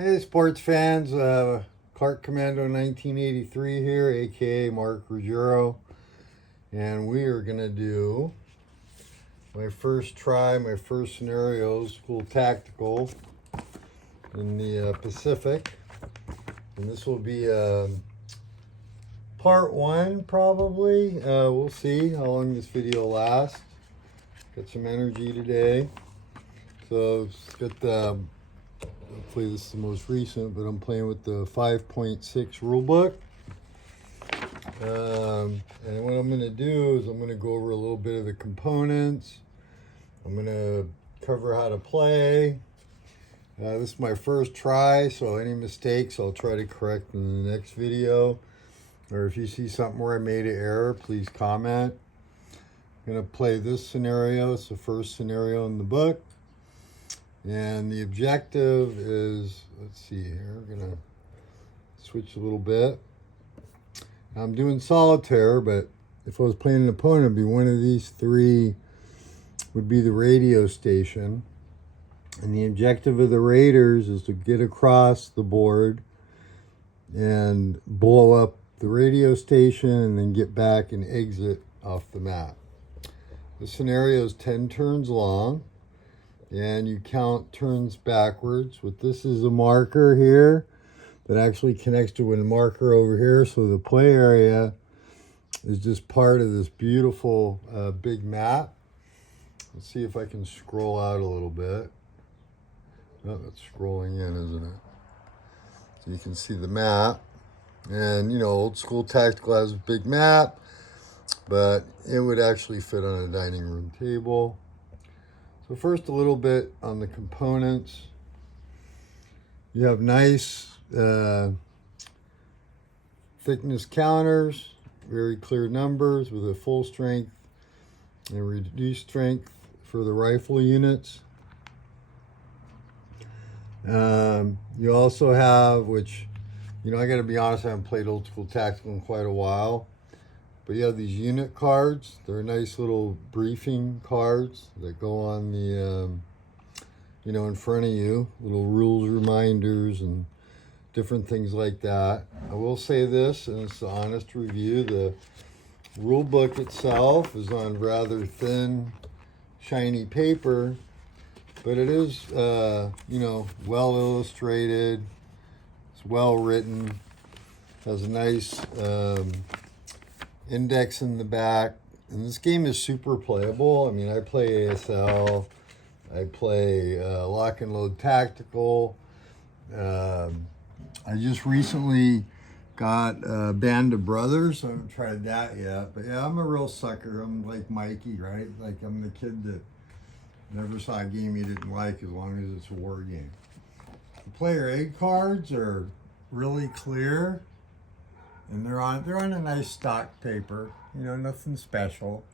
Hey, sports fans. Clark Commando 1983 here, aka Mark Ruggiero, and we are going to do my first try, my first scenario, school tactical in the Pacific. And this will be part one, probably. We'll see how long this video lasts. Got some energy today. So, got the. Hopefully this is the most recent, but I'm playing with the 5.6 rule book. And what I'm going to do is I'm going to go over a little bit of the components. I'm going to cover how to play. This is my first try, so any mistakes I'll try to correct in the next video. Or if you see something where I made an error, please comment. I'm going to play this scenario. It's the first scenario in the book. And the objective is, let's see here, we're going to switch a little bit. I'm doing solitaire, but if I was playing an opponent, it'd be one of these three would be the radio station. And the objective of the raiders is to get across the board and blow up the radio station and then get back and exit off the map. The scenario is 10 turns long. And you count turns backwards. What this is a marker here that actually connects to a marker over here. So the play area is just part of this beautiful big map. Let's see if I can scroll out a little bit. Oh, that's scrolling in, isn't it? So you can see the map. And, you know, old school tactical has a big map, but it would actually fit on a dining room table. So first, a little bit on the components. You have nice thickness counters, very clear numbers with a full strength and reduced strength for the rifle units. You also have, which, you know, I got to be honest, I haven't played old school tactical in quite a while. But you have these unit cards. They're nice little briefing cards that go on the, you know, in front of you. Little rules reminders and different things like that. I will say this, and it's an honest review. The rule book itself is on rather thin, shiny paper. But it is, you know, well illustrated. It's well written. Has a nice... index in the back, and this game is super playable. I mean, I play ASL, I play lock and load tactical. I just recently got Band of Brothers. I haven't tried that yet, but yeah, I'm a real sucker. I'm like Mikey, right? Like I'm the kid that never saw a game he didn't like as long as it's a war game. The player aid cards are really clear. And they're on a nice stock paper, you know, nothing special,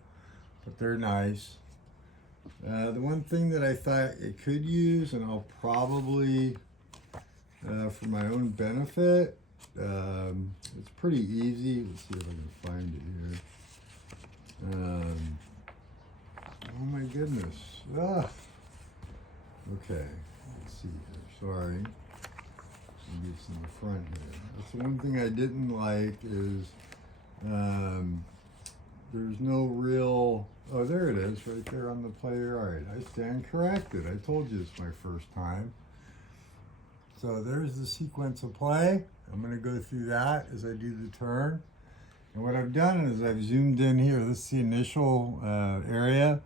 but they're nice. The one thing that I thought it could use, and I'll probably, for my own benefit, it's pretty easy. Let's see if I can find it here. Oh my goodness. Ah. Okay, let's see here. Sorry. Maybe it's in the front here. That's the one thing I didn't like is there's no real, oh, there it is right there on the player. All right, I stand corrected. I told you it's my first time. So there's the sequence of play. I'm going to go through that as I do the turn. And what I've done is I've zoomed in here. This is the initial area.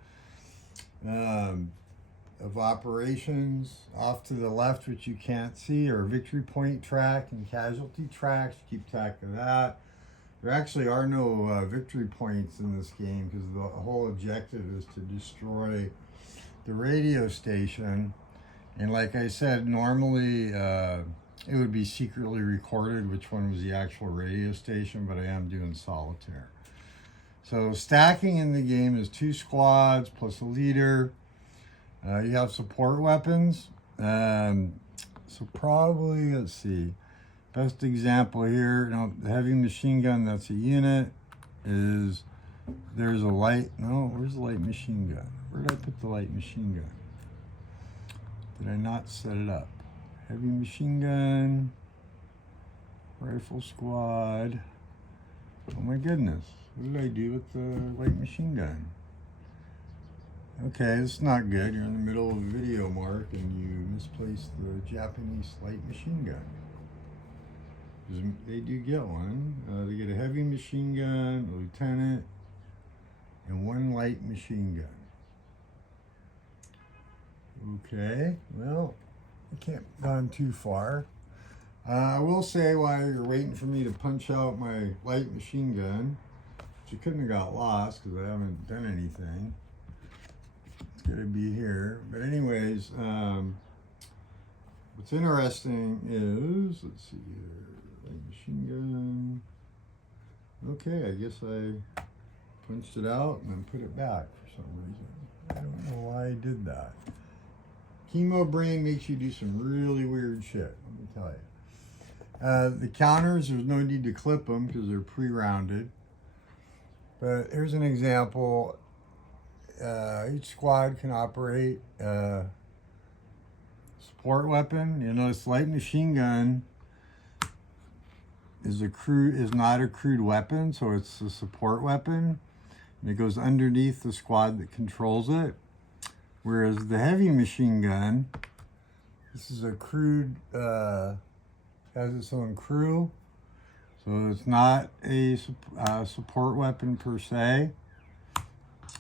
Of operations. Off to the left, which you can't see, are victory point track and casualty tracks. Keep track of that. There actually are no victory points in this game because the whole objective is to destroy the radio station. And like I said, normally it would be secretly recorded which one was the actual radio station, but I am doing solitaire. So stacking in the game is 2 squads plus a leader. You have support weapons. So probably, let's see, best example here, you know, the heavy machine gun, that's a unit, is there's a light, no, where's the light machine gun? Where did I put the light machine gun? Did I not set it up? heavy machine gun, rifle squad. Oh my goodness, what did I do with the light machine gun? Okay, this is not good. You're in the middle of a video, Mark, and you misplaced the Japanese light machine gun. They do get one. They get a heavy machine gun, a lieutenant, and one light machine gun. Okay, well, I can't gone too far. I will say while you're waiting for me to punch out my light machine gun, which you couldn't have got lost because I haven't done anything. It's gonna be here. But anyways, what's interesting is, let's see here, light machine gun. Okay, I guess I punched it out and then put it back for some reason. I don't know why I did that. Chemo brain makes you do some really weird shit, let me tell you. The counters, there's no need to clip them because they're pre-rounded. But here's an example. Each squad can operate a support weapon. You know, this light machine gun is not a crude weapon, so it's a support weapon. And it goes underneath the squad that controls it. Whereas the heavy machine gun, this is a crude, has its own crew. So it's not a support weapon per se.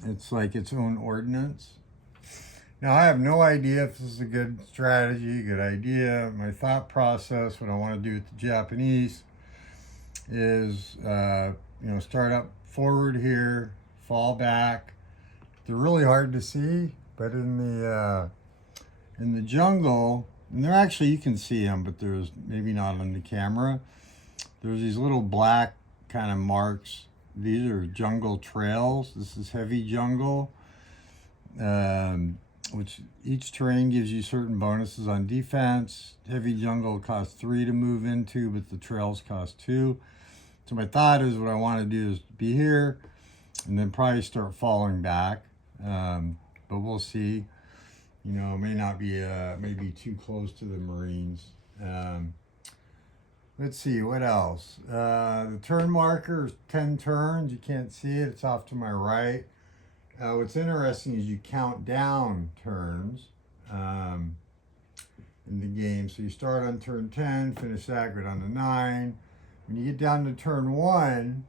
It's like its own ordnance. Now, I have no idea if this is a good strategy, good idea. My thought process, what I want to do with the Japanese is, start up forward here, fall back. They're really hard to see, but in the jungle, and they're actually, you can see them, but there's maybe not on the camera. There's these little black kind of marks. These are jungle trails. This is heavy jungle, which each terrain gives you certain bonuses on defense. Heavy jungle costs 3 to move into, but the trails cost 2. So my thought is what I want to do is be here and then probably start falling back. But we'll see. You know, it may not be, maybe too close to the Marines. Let's see, what else? The turn marker is 10 turns. You can't see it. It's off to my right. What's interesting is you count down turns in the game. So you start on turn 10, finish that, go down to 9. When you get down to turn 1,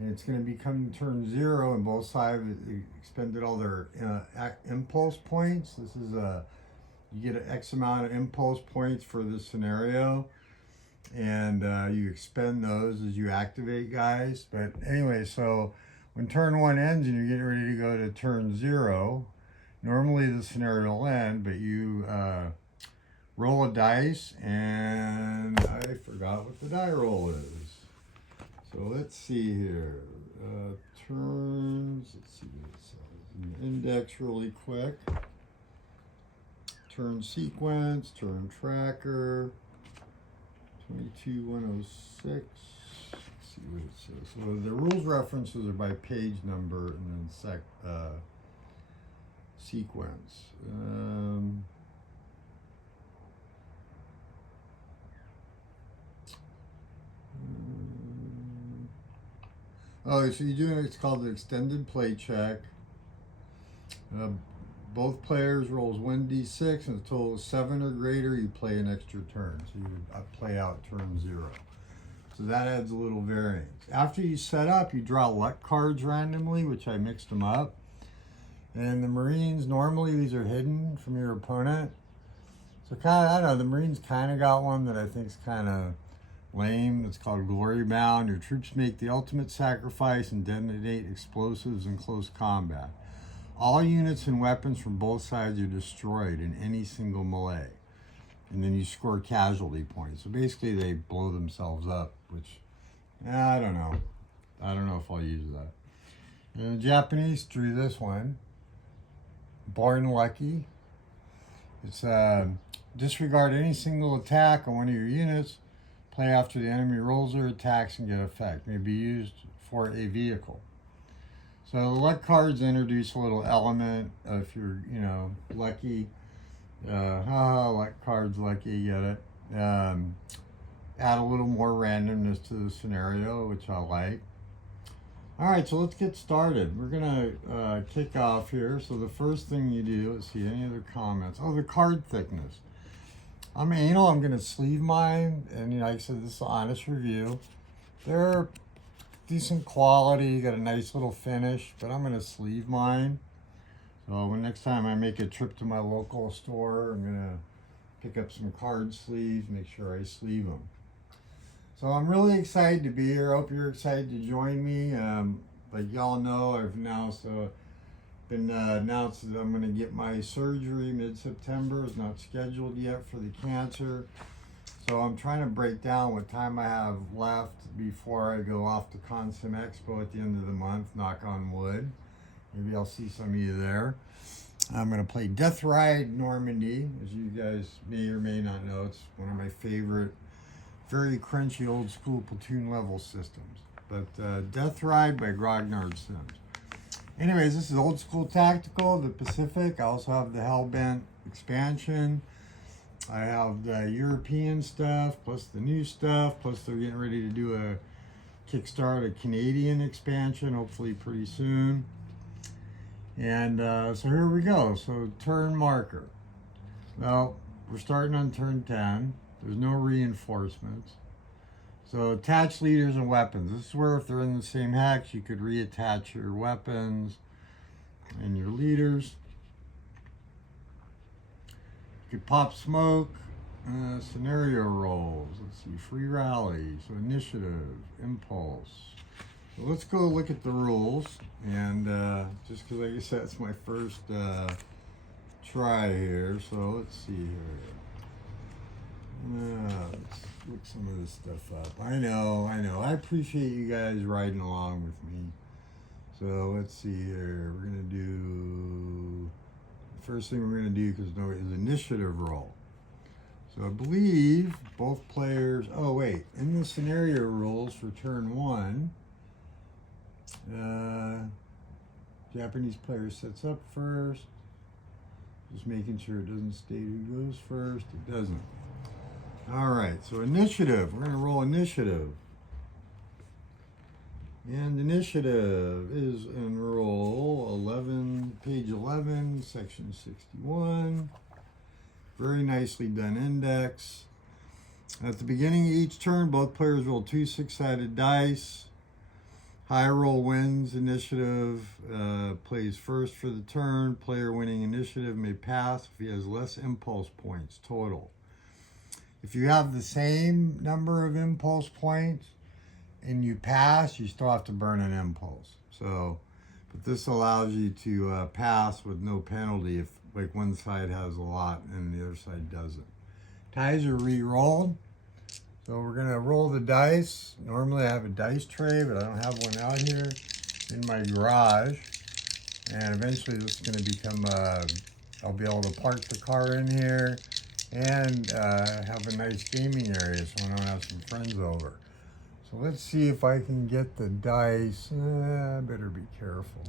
and it's going to become turn 0, and both sides expended all their impulse points. This is you get an X amount of impulse points for this scenario. And you expend those as you activate guys. But anyway, so when turn 1 ends and you're getting ready to go to turn 0, normally the scenario will end, but you roll a dice, and I forgot what the die roll is. So let's see here. Turns, let's see what it says. Index really quick. Turn sequence, turn tracker. 22106. Let's see what it says. So the rules references are by page number and then sequence. Oh, so you're doing it's called the extended play check. Both players rolls 1d6, and a total of 7 or greater, you play an extra turn. So you would play out turn 0. So that adds a little variance. After you set up, you draw luck cards randomly, which I mixed them up. And the Marines, normally these are hidden from your opponent. So kind of, I don't know, the Marines kind of got one that I think is kind of lame. It's called Glory Bound. Your troops make the ultimate sacrifice and detonate explosives in close combat. All units and weapons from both sides are destroyed in any single melee. And then you score casualty points. So basically they blow themselves up, which, I don't know. I don't know if I'll use that. And the Japanese drew this one. Born Lucky. It's disregard any single attack on one of your units. Play after the enemy rolls their attacks and get effect. May be used for a vehicle. So the luck cards introduce a little element of if you're, lucky. Like cards like you get it. Add a little more randomness to the scenario, which I like. All right, so let's get started. We're gonna kick off here. So the first thing you do, let's see, any other comments? Oh, the card thickness. I'm anal, I'm gonna sleeve mine, and like I said, this is an honest review. They're decent quality, got a nice little finish, but I'm gonna sleeve mine. So when next time I make a trip to my local store, I'm gonna pick up some card sleeves, make sure I sleeve them. So I'm really excited to be here. I hope you're excited to join me. Like y'all know, I've announced announced that I'm going to get my surgery mid-September. It's not scheduled yet for the cancer. So I'm trying to break down what time I have left before I go off to Consim Expo at the end of the month, knock on wood. Maybe I'll see some of you there. I'm going to play Death Ride Normandy. As you guys may or may not know, it's one of my favorite, very crunchy old school platoon level systems. But Death Ride by Grognard Sims. Anyways, this is old school tactical, the Pacific. I also have the Hellbent expansion. I have the European stuff, plus the new stuff, plus they're getting ready to do a Kickstart, a Canadian expansion, hopefully pretty soon. And so here we go. So turn marker. Well, we're starting on turn 10. There's no reinforcements. So attach leaders and weapons. This is where if they're in the same hex, you could reattach your weapons and your leaders. You could pop smoke, scenario rolls. Let's see, free rally, so initiative, impulse. So let's go look at the rules. And just because, like I said, it's my first try here. So let's see here. Let's look some of this stuff up. I know. I appreciate you guys riding along with me. So let's see here. We're going to do, first thing we're going to do, because no, is initiative roll. So I believe both players, oh wait, in the scenario rules for turn 1, Japanese player sets up first. Just making sure it doesn't state who goes first. It doesn't. All right, so initiative. We're going to roll initiative. And initiative is in roll 11, page 11, section 61. Very nicely done index. At the beginning of each turn, both players roll 2 6-sided dice. High roll wins. Initiative plays first for the turn. Player winning initiative may pass if he has less impulse points total. If you have the same number of impulse points and you pass, you still have to burn an impulse. So, but this allows you to pass with no penalty if like one side has a lot and the other side doesn't. Ties are re-rolled. So we're gonna roll the dice. Normally I have a dice tray, but I don't have one out here in my garage. And eventually this is gonna become, I'll be able to park the car in here and have a nice gaming area so when I have some friends over. So let's see if I can get the dice. I better be careful.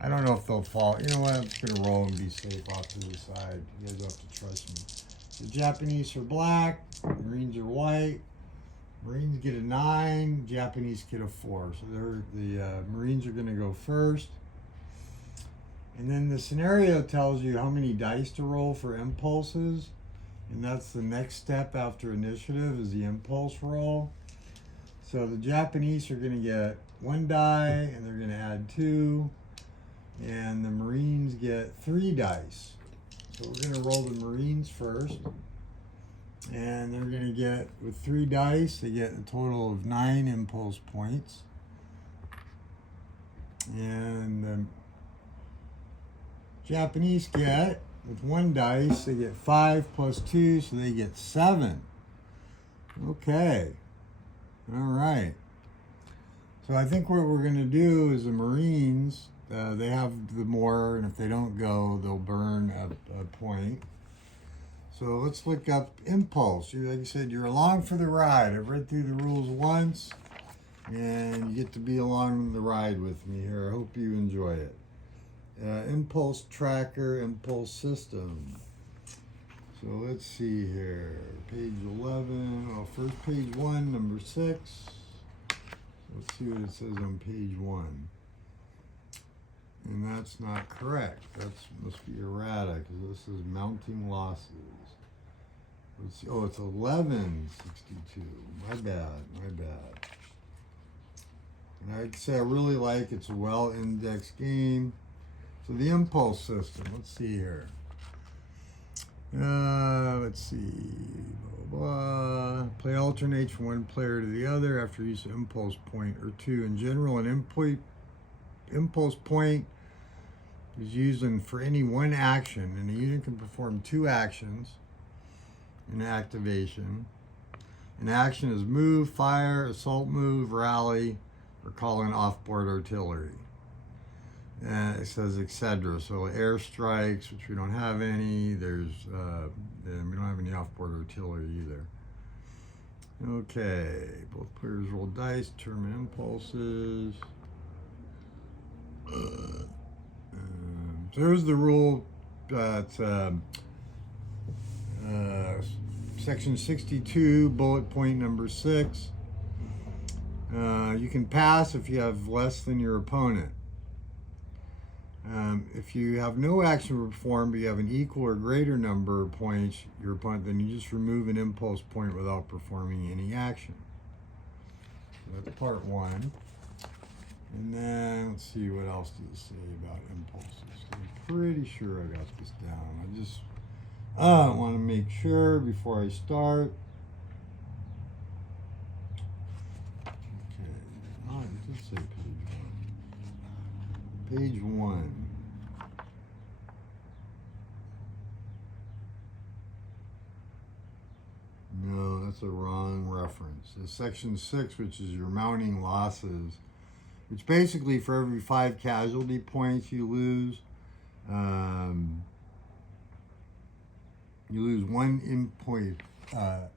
I don't know if they'll fall. You know what? I'm just gonna roll and be safe off to the side. You guys have to trust me. The Japanese are black, Marines are white. Marines get a 9, Japanese get a 4. So the Marines are gonna go first. And then the scenario tells you how many dice to roll for impulses. And that's the next step after initiative is the impulse roll. So the Japanese are going to get 1 die and they're going to add 2. And the Marines get 3 dice. So we're going to roll the Marines first. And they're going to get, with 3 dice, they get a total of 9 impulse points. And the Japanese get, with 1 dice, they get 5 plus 2, so they get 7. Okay. All right. So I think what we're going to do is the Marines, they have the more, and if they don't go, they'll burn a point. So let's look up impulse. Like I said, you're along for the ride. I've read through the rules once, and you get to be along the ride with me here. I hope you enjoy it. Impulse tracker, impulse system. So let's see here. Page 11. Oh, first page 1, number 6. Let's see what it says on page 1. And that's not correct. That must be errata because this is mounting losses. Let's see. Oh, it's 1162. My bad. And I'd say I really like it's a well-indexed game. So the impulse system. Let's see here. Let's see. Blah, blah. Play alternates from one player to the other after use of impulse point or 2. In general, an impulse point is used for any one action, and a unit can perform 2 actions in activation. An action is move, fire, assault move, rally, or call in off-board artillery. And it says etc. So air strikes, which we don't have any. There's we don't have any off-board artillery either. Okay, both players roll dice, determine impulses. So there's the rule. It's section 62, bullet point number 6. You can pass if you have less than your opponent. If you have no action to perform, but you have an equal or greater number of points your opponent, then you just remove an impulse point without performing any action. So that's part 1. And then let's see what else does it say about impulses. I'm pretty sure I got this down. I want to make sure before I start. Okay. Oh, it did say page 1. Page 1. No, that's a wrong reference. It's section 6, which is your mounting losses, which basically for every 5 casualty points you lose, you lose 1 point.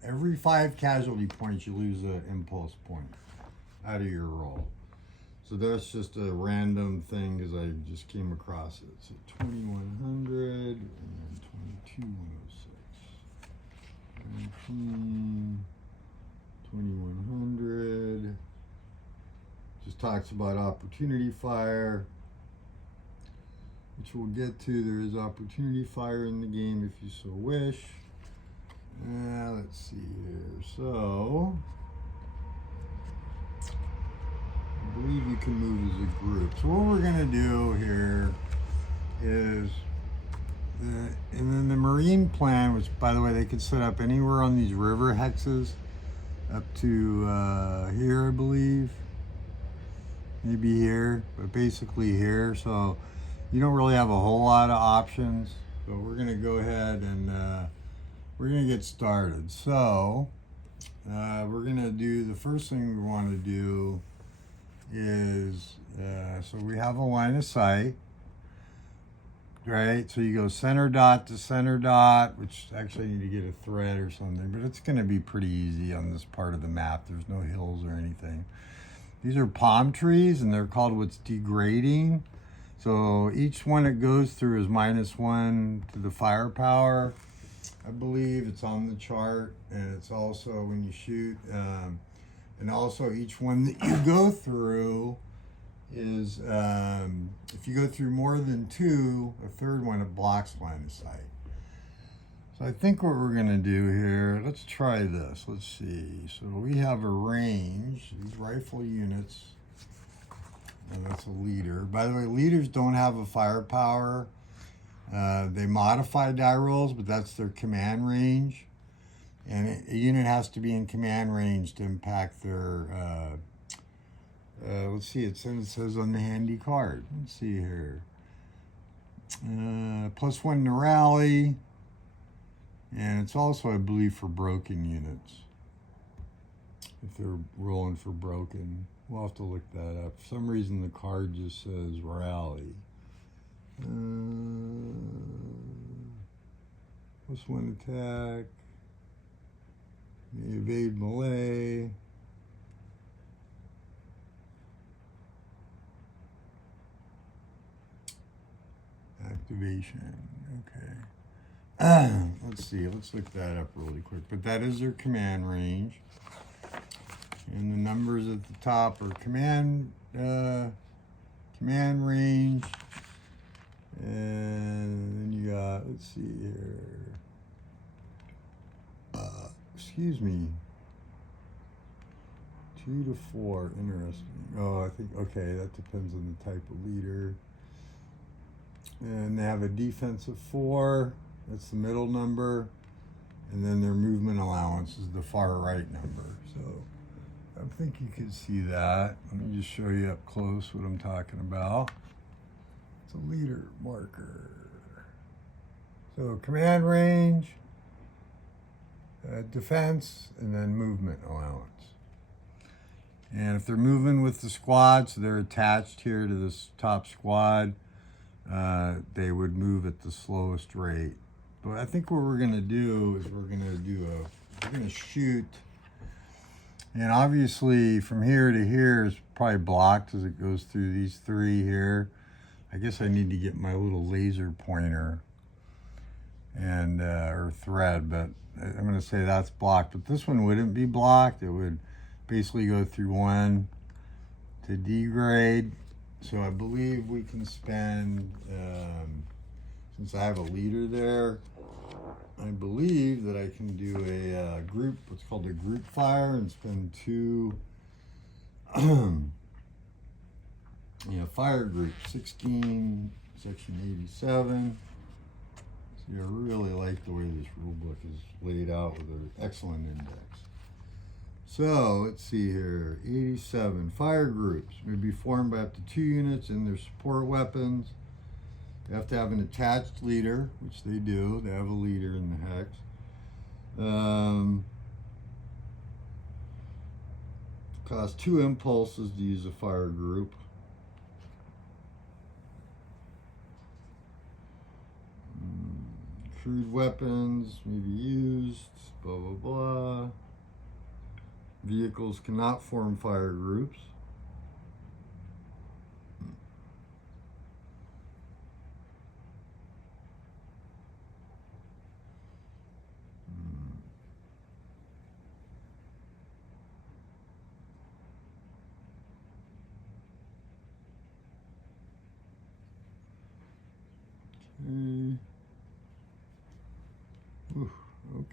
Every 5 casualty points, you lose an impulse point out of your roll. So that's just a random thing because I just came across it. So 2100 and 22106. 19, 2100. Just talks about opportunity fire, which we'll get to. There is opportunity fire in the game if you so wish. Let's see here. So I believe you can move as a group. So what we're going to do here is, and then the Marine plan, which by the way, they could set up anywhere on these river hexes up to here, I believe. Maybe here, but basically here. So you don't really have a whole lot of options. So we're going to go ahead and we're going to get started. So we're going to do, the first thing we want to do is, so we have a line of sight, right? So you go center dot to center dot, which actually you need to get a thread or something, but it's going to be pretty easy on this part of the map. There's no hills or anything. These are palm trees, and they're called what's degrading. So each one it goes through is -1 to the firepower. I believe it's on the chart, and it's also when you shoot. And also each one that you go through is, if you go through more than 2, a third one, it blocks line of sight. So I think what we're going to do here, let's try this. Let's see. So we have a range, these rifle units, and that's a leader. By the way, leaders don't have a firepower. They modify die rolls, but that's their command range. And a unit has to be in command range to impact their, let's see, it says on the handy card. Let's see here. +1 to rally. And it's also, I believe, for broken units. If they're rolling for broken. We'll have to look that up. For some reason, the card just says rally. +1 attack. Evade melee. Activation. Okay. Let's see, let's look that up really quick. But that is their command range. And the numbers at the top are command range. And then you got, let's see here. Excuse me. 2 to 4, interesting. Oh, I think, okay, that depends on the type of leader. And they have a defensive 4, that's the middle number. And then their movement allowance is the far right number. So I think you can see that. Let me just show you up close what I'm talking about. It's a leader marker. So command range, defense, and then movement allowance. And if they're moving with the squad, so they're attached here to this top squad, they would move at the slowest rate. But I think what we're gonna do is we're gonna shoot. And obviously from here to here is probably blocked as it goes through these 3 here. I guess I need to get my little laser pointer and or thread, but I'm gonna say that's blocked. But this one wouldn't be blocked. It would basically go through 1 to degrade. So I believe we can spend, since I have a leader there, I believe that I can do a group, what's called a group fire, and spend 2 fire group, 16, section 87. See, I really like the way this rule book is laid out with an excellent index. So let's see here, 87 fire groups may be formed by up to 2 units in their support weapons. They have to have an attached leader, which they do. They have a leader in the hex. Costs 2 impulses to use a fire group. Crude weapons may be used, blah, blah, blah. Vehicles cannot form fire groups.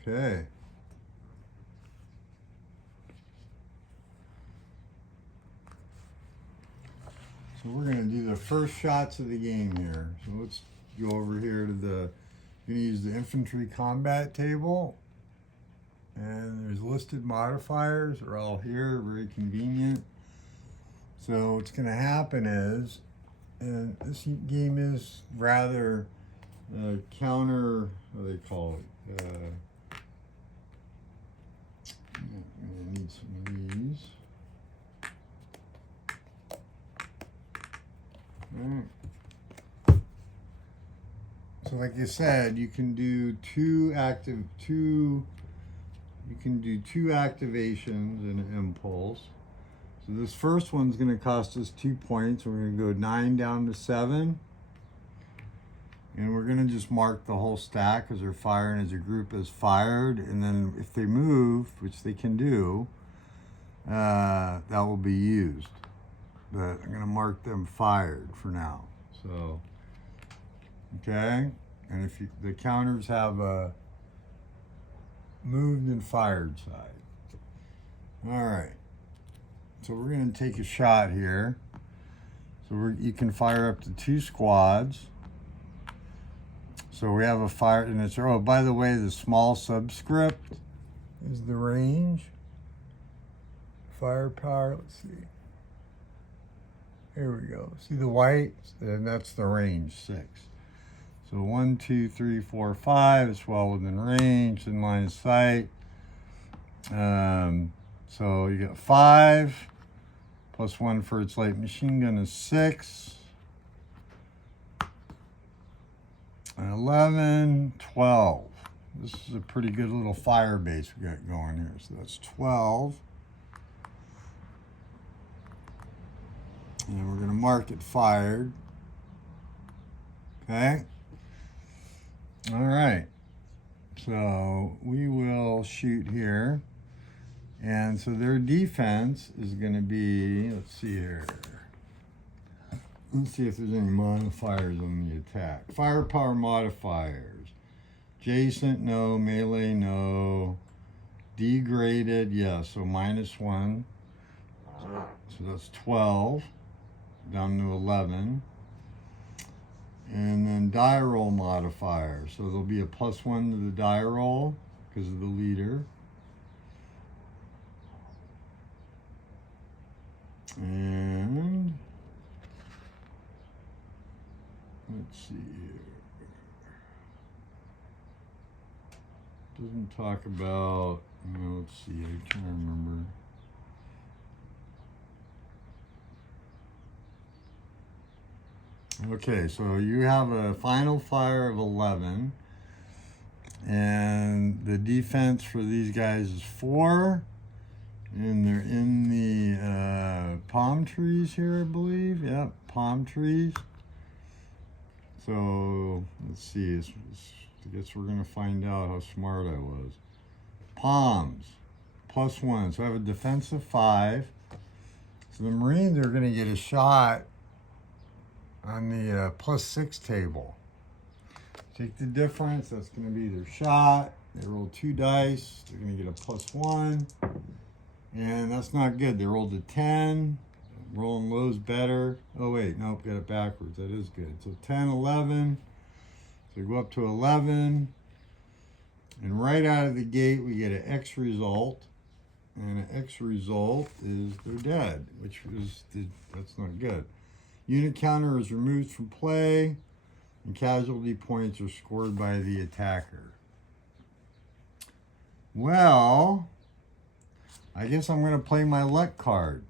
Okay. So we're going to do the first shots of the game here. So let's go over here to the, you're going to use the infantry combat table. And there's listed modifiers are all here, very convenient. So what's going to happen is, and this game is rather counter, what do they call it? I need some of these. All right. So like you said, you can do two activations in an impulse. So this first one's going to cost us 2 points. We're going to go 9 down to 7. And we're going to just mark the whole stack as they're firing as a group is fired. And then if they move, which they can do, that will be used. But I'm going to mark them fired for now. So, okay. And if the counters have a moved and fired side. All right. So we're going to take a shot here. So you can fire up to 2 squads. So we have a fire, and it's, oh, by the way, the small subscript is the range. Firepower, let's see. Here we go. See the white? And that's the range, 6. So 1, 2, 3, 4, 5. It's well within range, in line of sight. So you get 5 plus 1 for its light machine gun is 6. 11, 12. This is a pretty good little fire base we got going here. So that's 12. And we're going to mark it fired. Okay. All right. So we will shoot here. And so their defense is going to be, let's see here. Let's see if there's any modifiers on the attack. Firepower modifiers. Adjacent, no. Melee, no. Degraded, yes. So -1. So that's 12. Down to 11. And then die roll modifier. So there'll be a +1 to the die roll because of the leader. And let's see here. Doesn't talk about, let's see, I'm trying to remember. Okay, so you have a final fire of 11. And the defense for these guys is 4. And they're in the palm trees here, I believe. Yep, palm trees. So let's see. I guess we're going to find out how smart I was. Palms, +1. So I have a defense of 5. So the Marines are going to get a shot on the +6 table. Take the difference. That's going to be their shot. They roll 2 dice. They're going to get a +1. And that's not good. They rolled a 10. Rolling low's better. Oh, wait. Nope, got it backwards. That is good. So 10, 11. So we go up to 11. And right out of the gate, we get an X result. And an X result is they're dead, which is, that's not good. Unit counter is removed from play. And casualty points are scored by the attacker. Well, I guess I'm going to play my luck card.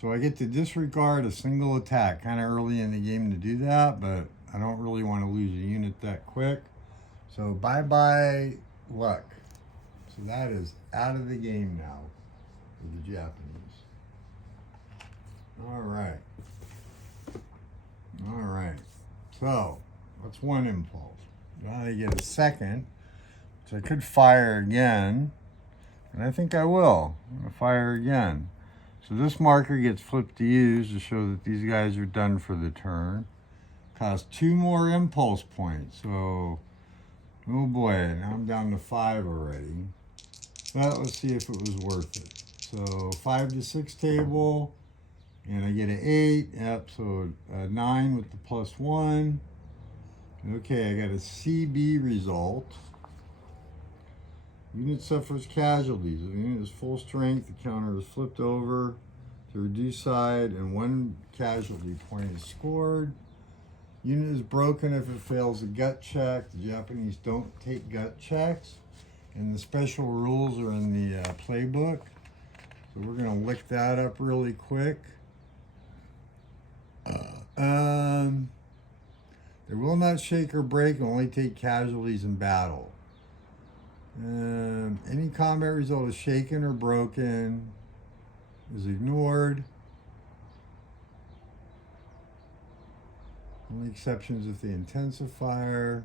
So I get to disregard a single attack. Kind of early in the game to do that, but I don't really want to lose a unit that quick. So bye-bye luck. So that is out of the game now for the Japanese. All right. All right. So that's one impulse. Now I get a second. So I could fire again. And I think I will. I'm going to fire again. So this marker gets flipped to use to show that these guys are done for the turn. Costs 2 more impulse points. So, oh boy, now I'm down to 5 already. But let's see if it was worth it. So 5 to 6 table. And I get an 8. Yep, so a 9 with the +1. Okay, I got a CB result. Unit suffers casualties. If the unit is full strength, the counter is flipped over to reduce side and 1 casualty point is scored. Unit is broken if it fails a gut check. The Japanese don't take gut checks. And the special rules are in the playbook. So we're going to lick that up really quick. They will not shake or break and only take casualties in battle. Any combat result is shaken or broken is ignored. Only exceptions if they intensify.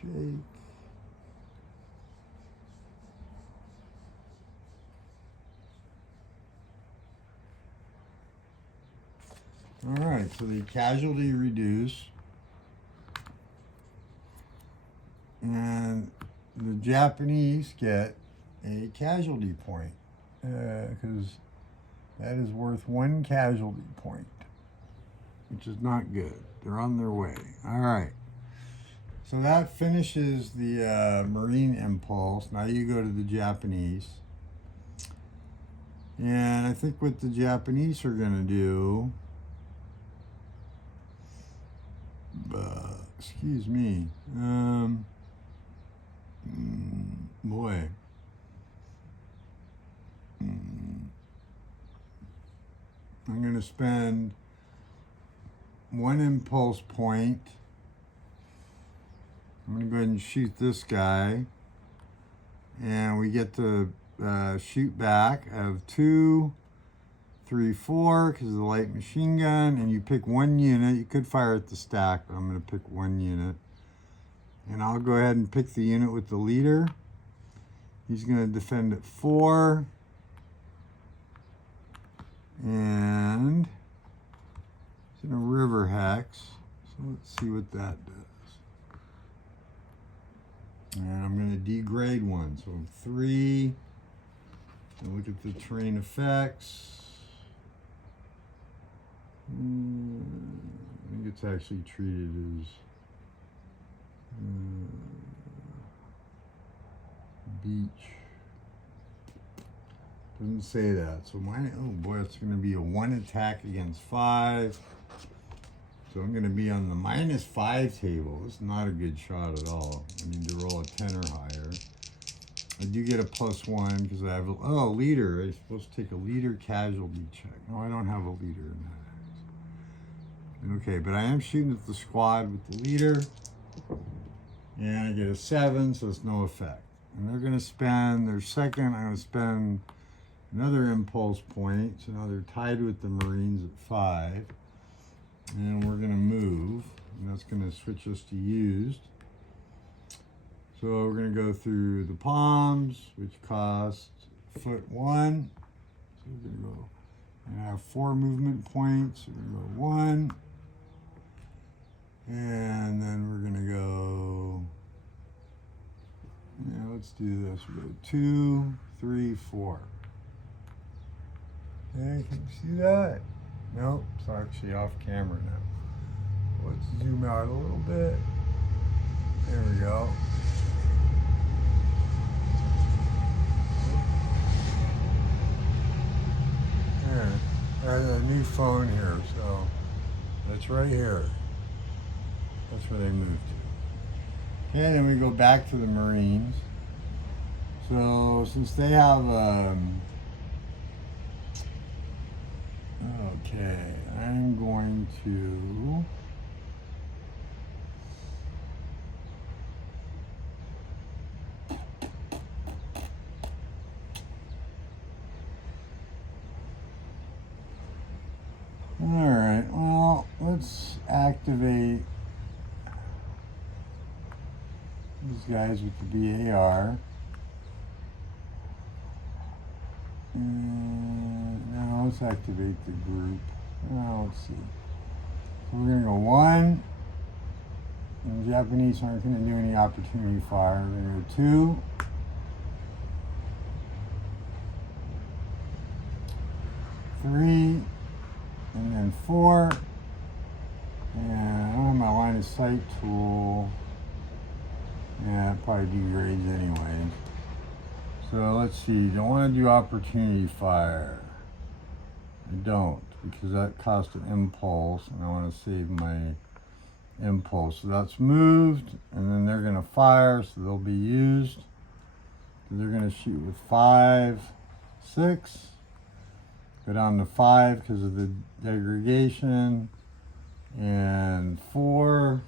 Shake. All right, so the casualty reduce. And the Japanese get a casualty point because that is worth 1 casualty point, which is not good. They're on their way. All right. So that finishes the Marine impulse. Now you go to the Japanese. And I think what the Japanese are going to do, excuse me, boy. I'm going to spend 1 impulse point. I'm going to go ahead and shoot this guy. And we get to shoot back of 2, 3, 4 because of the light machine gun, and you pick one unit. You could fire at the stack, but I'm going to pick one unit. And I'll go ahead and pick the unit with the leader. He's going to defend at 4. And it's in a river hex. So let's see what that does. And I'm going to degrade one. So 3. And look at the terrain effects. I think it's actually treated as beach. Doesn't say that. So mine, oh boy, it's going to be a 1 attack against 5. So I'm going to be on the -5 table. It's not a good shot at all. I need to roll a 10 or higher. I do get a +1 because I have a leader. I'm supposed to take a leader casualty check. No, I don't have a leader in that. Okay, but I am shooting at the squad with the leader. And I get a 7, so it's no effect. And they're going to spend their second. I'm going to spend another impulse point. So now they're tied with the Marines at 5. And we're going to move. And that's going to switch us to used. So we're going to go through the palms, which cost foot 1. So we're going to go, and I have 4 movement points. We're going to go 1. And then we're going to go, yeah, let's do this. We'll go 2, 3, 4. Okay, can you see that? Nope, it's actually off camera now. Let's zoom out a little bit. There we go. Here, I have a new phone here, so that's right here. That's where they moved to. Okay, then we go back to the Marines. So since they have, okay, I'm going to Alright, well, let's activate these guys with the AAR. Now let's activate the group. Now let's see. So we're going to go 1. And the Japanese aren't going to do any opportunity fire. We're going to go 2. 3. And then 4, and I don't have my line of sight tool. Yeah, it probably degrades anyway. So let's see, don't want to do opportunity fire. I don't, because that cost an impulse, and I want to save my impulse. So that's moved, and then they're going to fire, so they'll be used. They're going to shoot with 5, 6. Go down to 5 because of the degradation, and 4.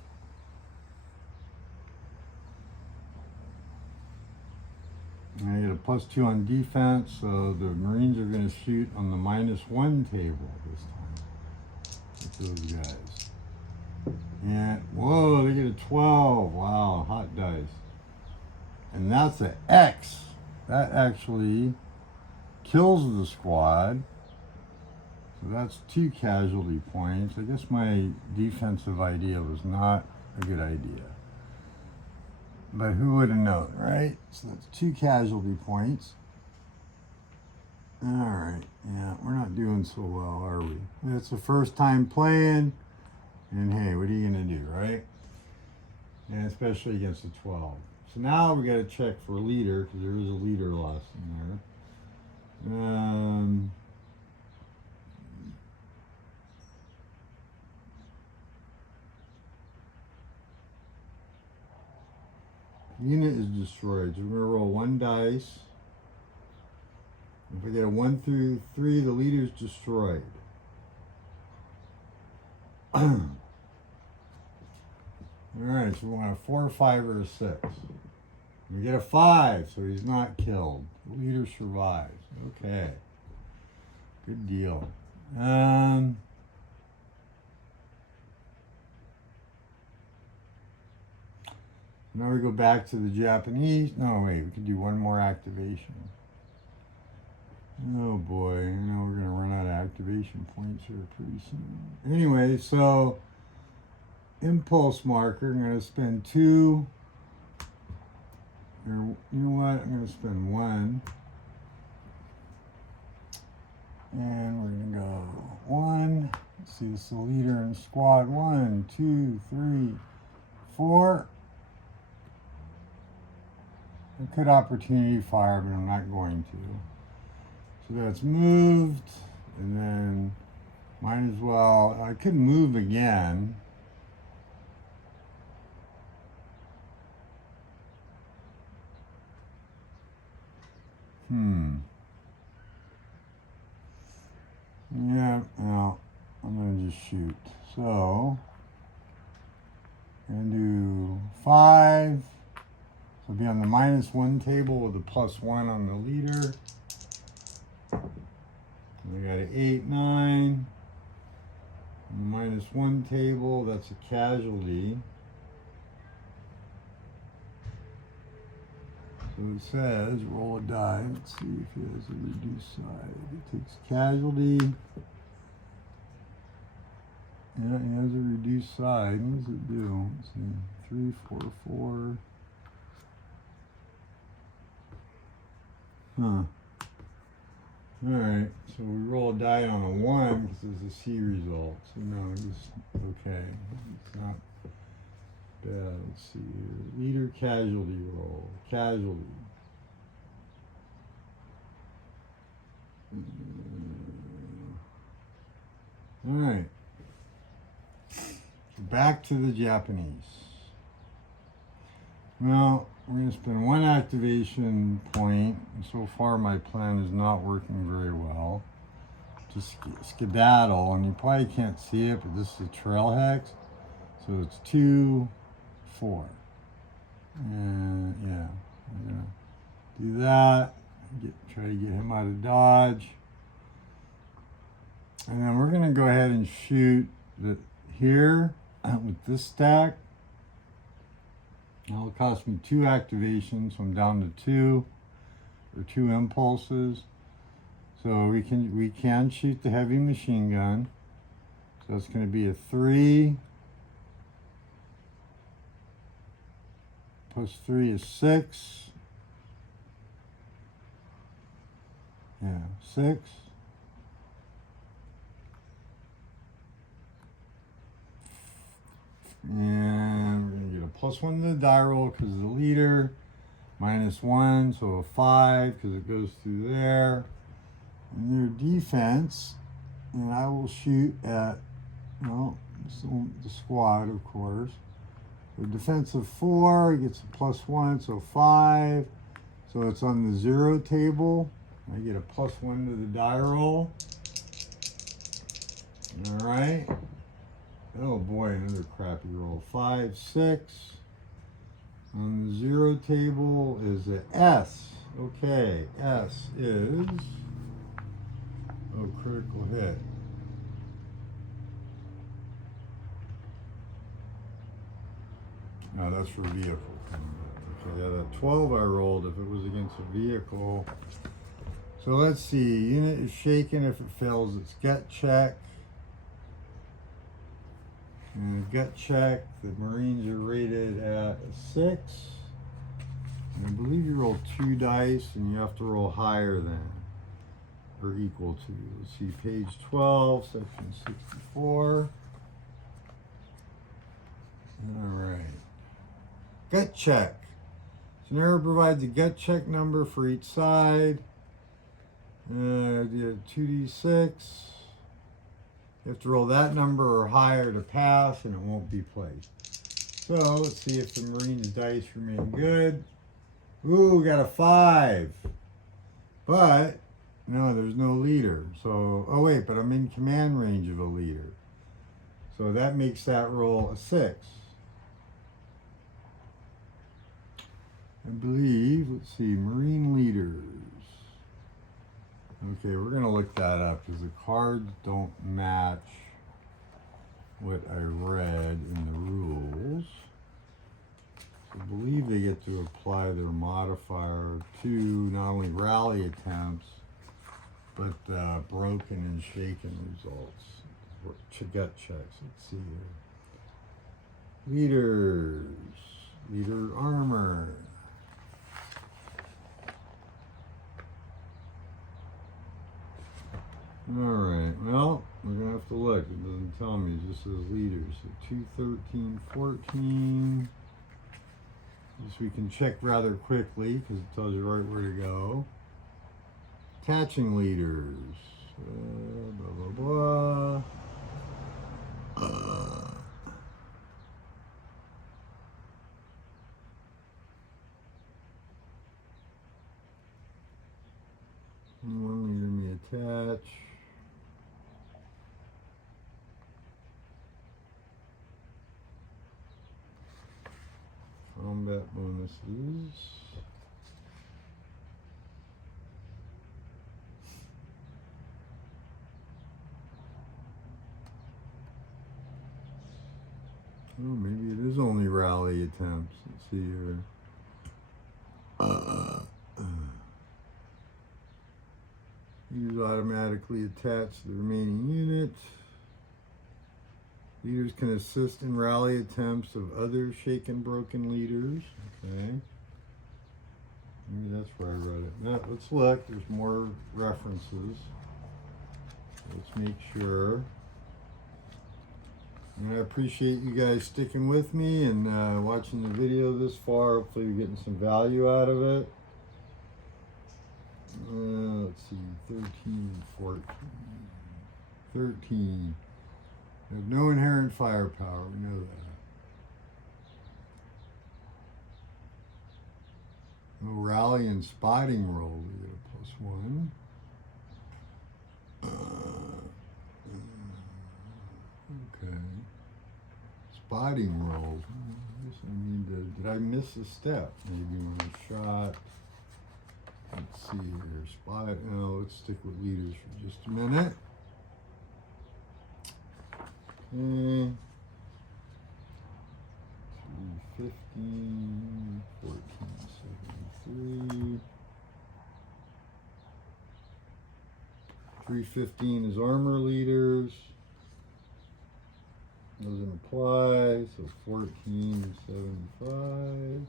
And I get a +2 on defense, so the Marines are going to shoot on the -1 table this time with those guys. And whoa, they get a 12. Wow, hot dice. And that's an X. That actually kills the squad. So that's 2 casualty points. I guess my defensive idea was not a good idea. But who would have known, right? So that's 2 casualty points. Alright, yeah, we're not doing so well, are we? It's the first time playing, and hey, what are you going to do, right? And especially against a 12. So now we got to check for a leader, because there is a leader loss in there. Unit is destroyed. So we're going to roll 1 dice. If I get a 1 through 3, the leader is destroyed. Alright, so we want a 4, 5, or a 6. We get a 5, so he's not killed. The leader survives. Okay. Good deal. Now we go back to the Japanese. No, wait, we can do one more activation. Oh boy, I know we're gonna run out of activation points here pretty soon. Anyway, so impulse marker, I'm gonna spend 2. Or, you know what? I'm gonna spend 1. And we're gonna go 1. Let's see, this is the leader in squad. 1, 2, 3, 4. I could opportunity fire, but I'm not going to. So that's moved, and then might as well, I could move again. Yeah, well, I'm gonna just shoot. So, I'm gonna do 5. So be on the -1 table with a +1 on the leader. We got an 8, 9. On the -1 table, that's a casualty. So it says roll a die. Let's see if he has a reduced side. It takes casualty. Yeah, he has a reduced side. What does it do? Let's see. 3, 4, 4. Huh. Alright, so we roll a die on a 1 because there's a C result. So no, it's okay. It's not bad. Let's see here. Leader casualty roll. Casualty. Alright. Back to the Japanese. Well, we're going to spend 1 activation point, and so far my plan is not working very well. Just skedaddle, and you probably can't see it, but this is a trail hex. So it's 2, 4. And yeah, we're going to do that. Try to get him out of dodge. And then we're going to go ahead and shoot here with this stack. It'll cost me 2 activations, so I'm down to 2 or 2 impulses. So we can shoot the heavy machine gun. So it's going to be a 3 plus 3 is 6. Yeah, 6. And we're going to get a +1 to the die roll because of the leader. -1, so a 5 because it goes through there. And their defense, and I will shoot at, well, the squad, of course. The defense of 4, he gets a +1, so 5. So it's on the 0 table. I get a +1 to the die roll. All right. Oh boy, another crappy roll. 5, 6. On the 0 table is a S. Okay, S is, oh, critical hit. No, that's for vehicle. Okay, yeah, that 12 I rolled if it was against a vehicle. So let's see, unit is shaken if it fails its gut check. And a gut check, the Marines are rated at a 6. And I believe you roll 2 dice and you have to roll higher than or equal to. Let's see, page 12, section 64. All right. Gut check. Scenario provides a gut check number for each side. I did 2d6. You have to roll that number or higher to pass, and it won't be placed. So let's see if the Marines' dice remain good. Ooh, we got a 5. But no, there's no leader. So, oh wait, but I'm in command range of a leader. So that makes that roll a 6. I believe, let's see, Marine leaders. Okay, we're gonna look that up because the cards don't match what I read in the rules. I believe they get to apply their modifier to not only rally attempts, but broken and shaken results. Gut checks. Let's see here. Leaders. Leader armor. Alright, well, we're going to have to look. It doesn't tell me, it just says leaders. So 21314. This we can check rather quickly because it tells you right where to go. Attaching leaders. Blah, blah, blah. One leader may attach. Combat bonuses. Oh, maybe it is only rally attempts. Let's see here. Leaders automatically attach the remaining unit. Leaders can assist in rally attempts of other shaken, broken leaders. Okay. Maybe that's where I read it. Now, let's look. There's more references. Let's make sure. And I appreciate you guys sticking with me and watching the video this far. Hopefully you're getting some value out of it. Let's see, 13 and 14. 13. They have no inherent firepower, we know that. No rally and spotting roll, we get a +1. Okay. Spotting roll. I guess I need to, did I miss a step? Maybe when I shot. Let's see here, spot, let's stick with leaders for just a minute. Okay. 315, 1473. 315 is armor leaders. Doesn't apply, so 1475.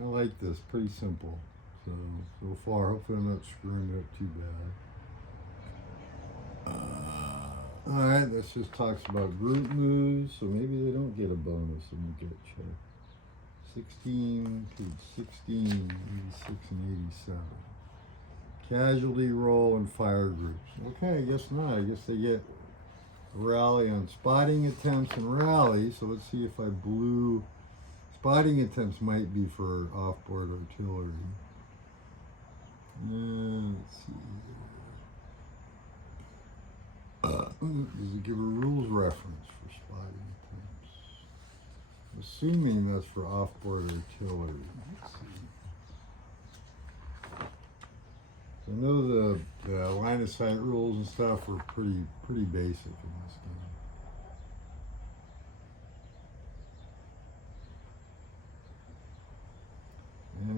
I like this, pretty simple. So far, hopefully I'm not screwing it up too bad. Alright, this just talks about group moves, so maybe they don't get a bonus in the gut check. 16 to 16, 86 and 87. Casualty roll and fire groups. Okay, I guess not. I guess they get a rally on spotting attempts and rally, so let's see if I blew. Spotting attempts might be for off-board artillery. Let's see. Does it give a rules reference for spotting attempts? Assuming that's for off-board artillery. Let's see. I know the line of sight rules and stuff are pretty basic in this game.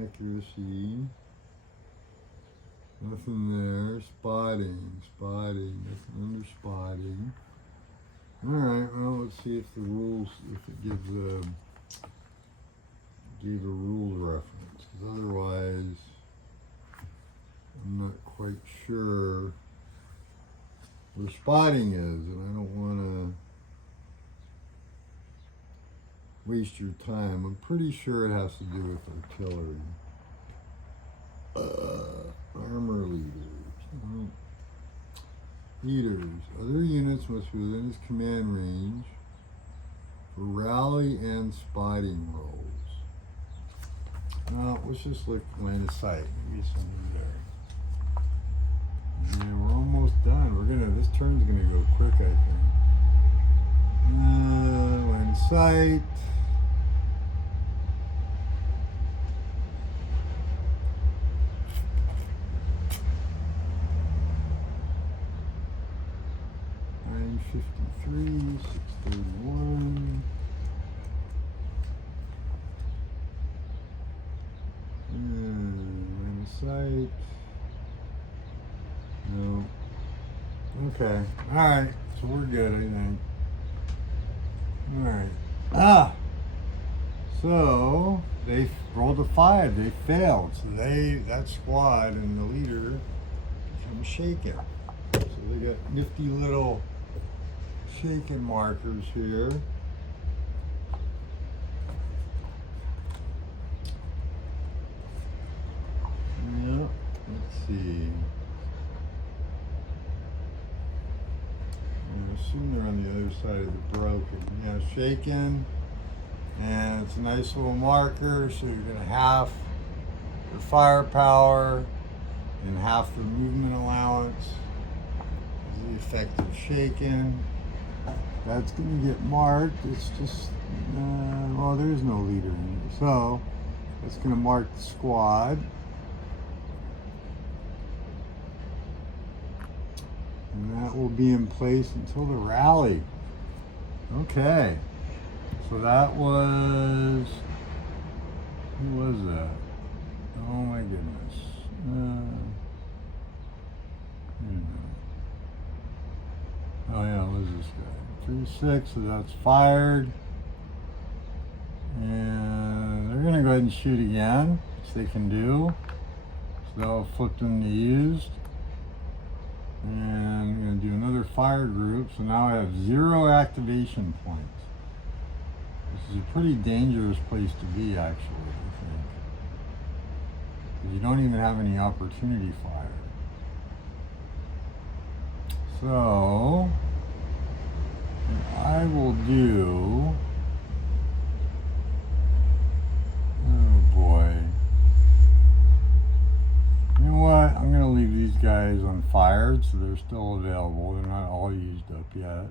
Accuracy. Nothing there. Spotting. Nothing under spotting. Alright, well, let's see if the rules, if it gives gave a rules reference. Because otherwise, I'm not quite sure where spotting is, and I don't want to waste your time. I'm pretty sure it has to do with artillery. Armor leaders. Leaders. Other units must be within his command range for rally and spotting rolls. Now, let's just look line of sight. Maybe something there. Yeah, we're almost done. This turn's gonna go quick, I think. Line of sight. sight. No. Okay. Alright. So we're good, I think. Alright. So they rolled a 5. They failed. So that squad and the leader become shaken. So they got nifty little shaken markers here. Yeah. Let's see. I assume they're on the other side of the broken. Yeah, shaken. And it's a nice little marker, so you're going to half the firepower and half the movement allowance. The effect of shaken. That's going to get marked. It's just, well, there's no leader in here. So that's going to mark the squad. And that will be in place until the rally. Okay. So that was, who was that? Oh my goodness. Oh yeah, what is this guy? 3-6, so that's fired. And they're gonna go ahead and shoot again, which they can do. So that'll flip them to used. And I'm gonna do another fire group. So now I have 0 activation points. This is a pretty dangerous place to be, actually, I think. Because you don't even have any opportunity fire. So, what I will do... Oh boy. You know what? I'm going to leave these guys unfired, so they're still available. They're not all used up yet.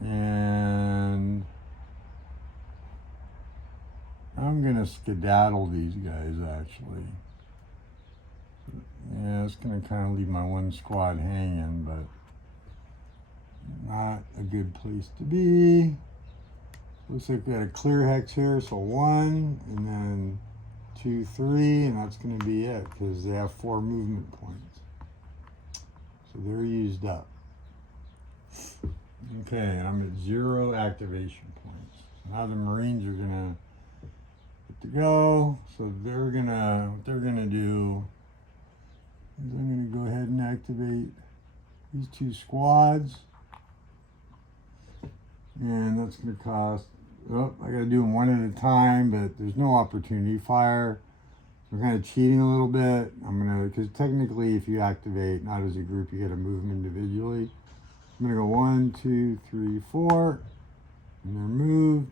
And... I'm going to skedaddle these guys, actually. Yeah, it's going to kind of leave my one squad hanging, but not a good place to be. Looks like we got a clear hex here, so 1, and then 2, 3, and that's going to be it, because they have 4 movement points. So they're used up. Okay, and I'm at 0 activation points. So now the Marines are going to go. So what they're gonna do is I'm gonna go ahead and activate these 2 squads, and that's gonna cost, oh, I gotta do them one at a time, but there's no opportunity fire. We're kind of cheating a little bit. Because technically if you activate not as a group, you get to move them individually. I'm gonna go 1, 2, 3, 4, and they're moved.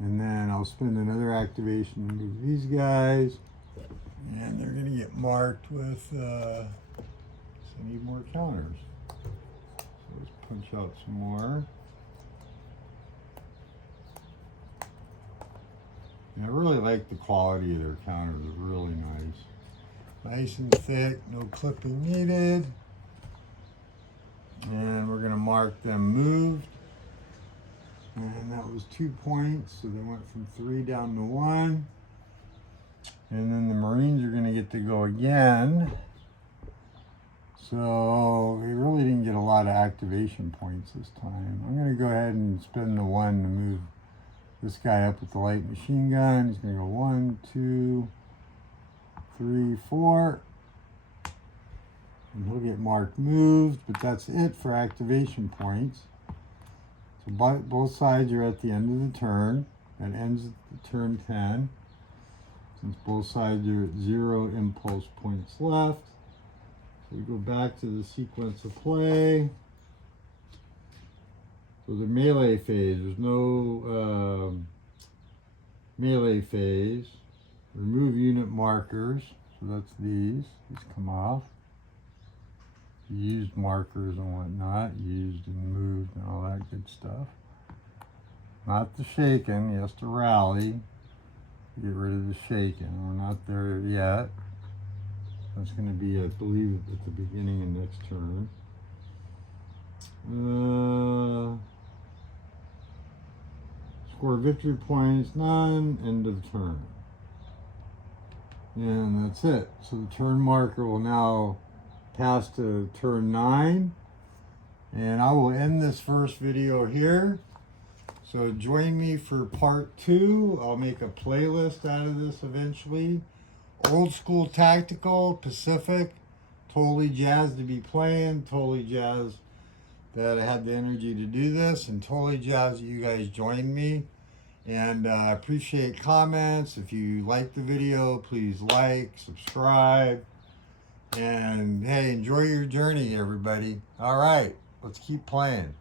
And then I'll spend another activation to move these guys. And they're going to get marked with, so I need more counters. So let's punch out some more. And I really like the quality of their counters. They're really nice. Nice and thick, no clipping needed. And we're going to mark them moved. And that was 2 points, so they went from 3 down to 1. And then the Marines are going to get to go again. So they really didn't get a lot of activation points this time. I'm going to go ahead and spend the 1 to move this guy up with the light machine gun. He's going to go 1, 2, 3, 4. And he'll get marked moved, but that's it for activation points. So both sides are at the end of the turn. That ends at turn 10. Since both sides are at 0 impulse points left. So we go back to the sequence of play. So the melee phase, there's no melee phase. Remove unit markers. So that's these. These come off. Used markers and whatnot, used and moved and all that good stuff. Not the shaken, he has to rally. Get rid of the shaken. We're not there yet. That's going to be, I believe, at the beginning of next turn. Score victory points, none, end of turn. And that's it. So the turn marker will now pass to turn 9. And I will end this first video here. So join me for part 2. I'll make a playlist out of this eventually. Old school tactical, Pacific. Totally jazzed to be playing. Totally jazzed that I had the energy to do this. And totally jazzed that you guys joined me. And I appreciate comments. If you like the video, please like, subscribe. And hey, enjoy your journey, everybody. All right, let's keep playing.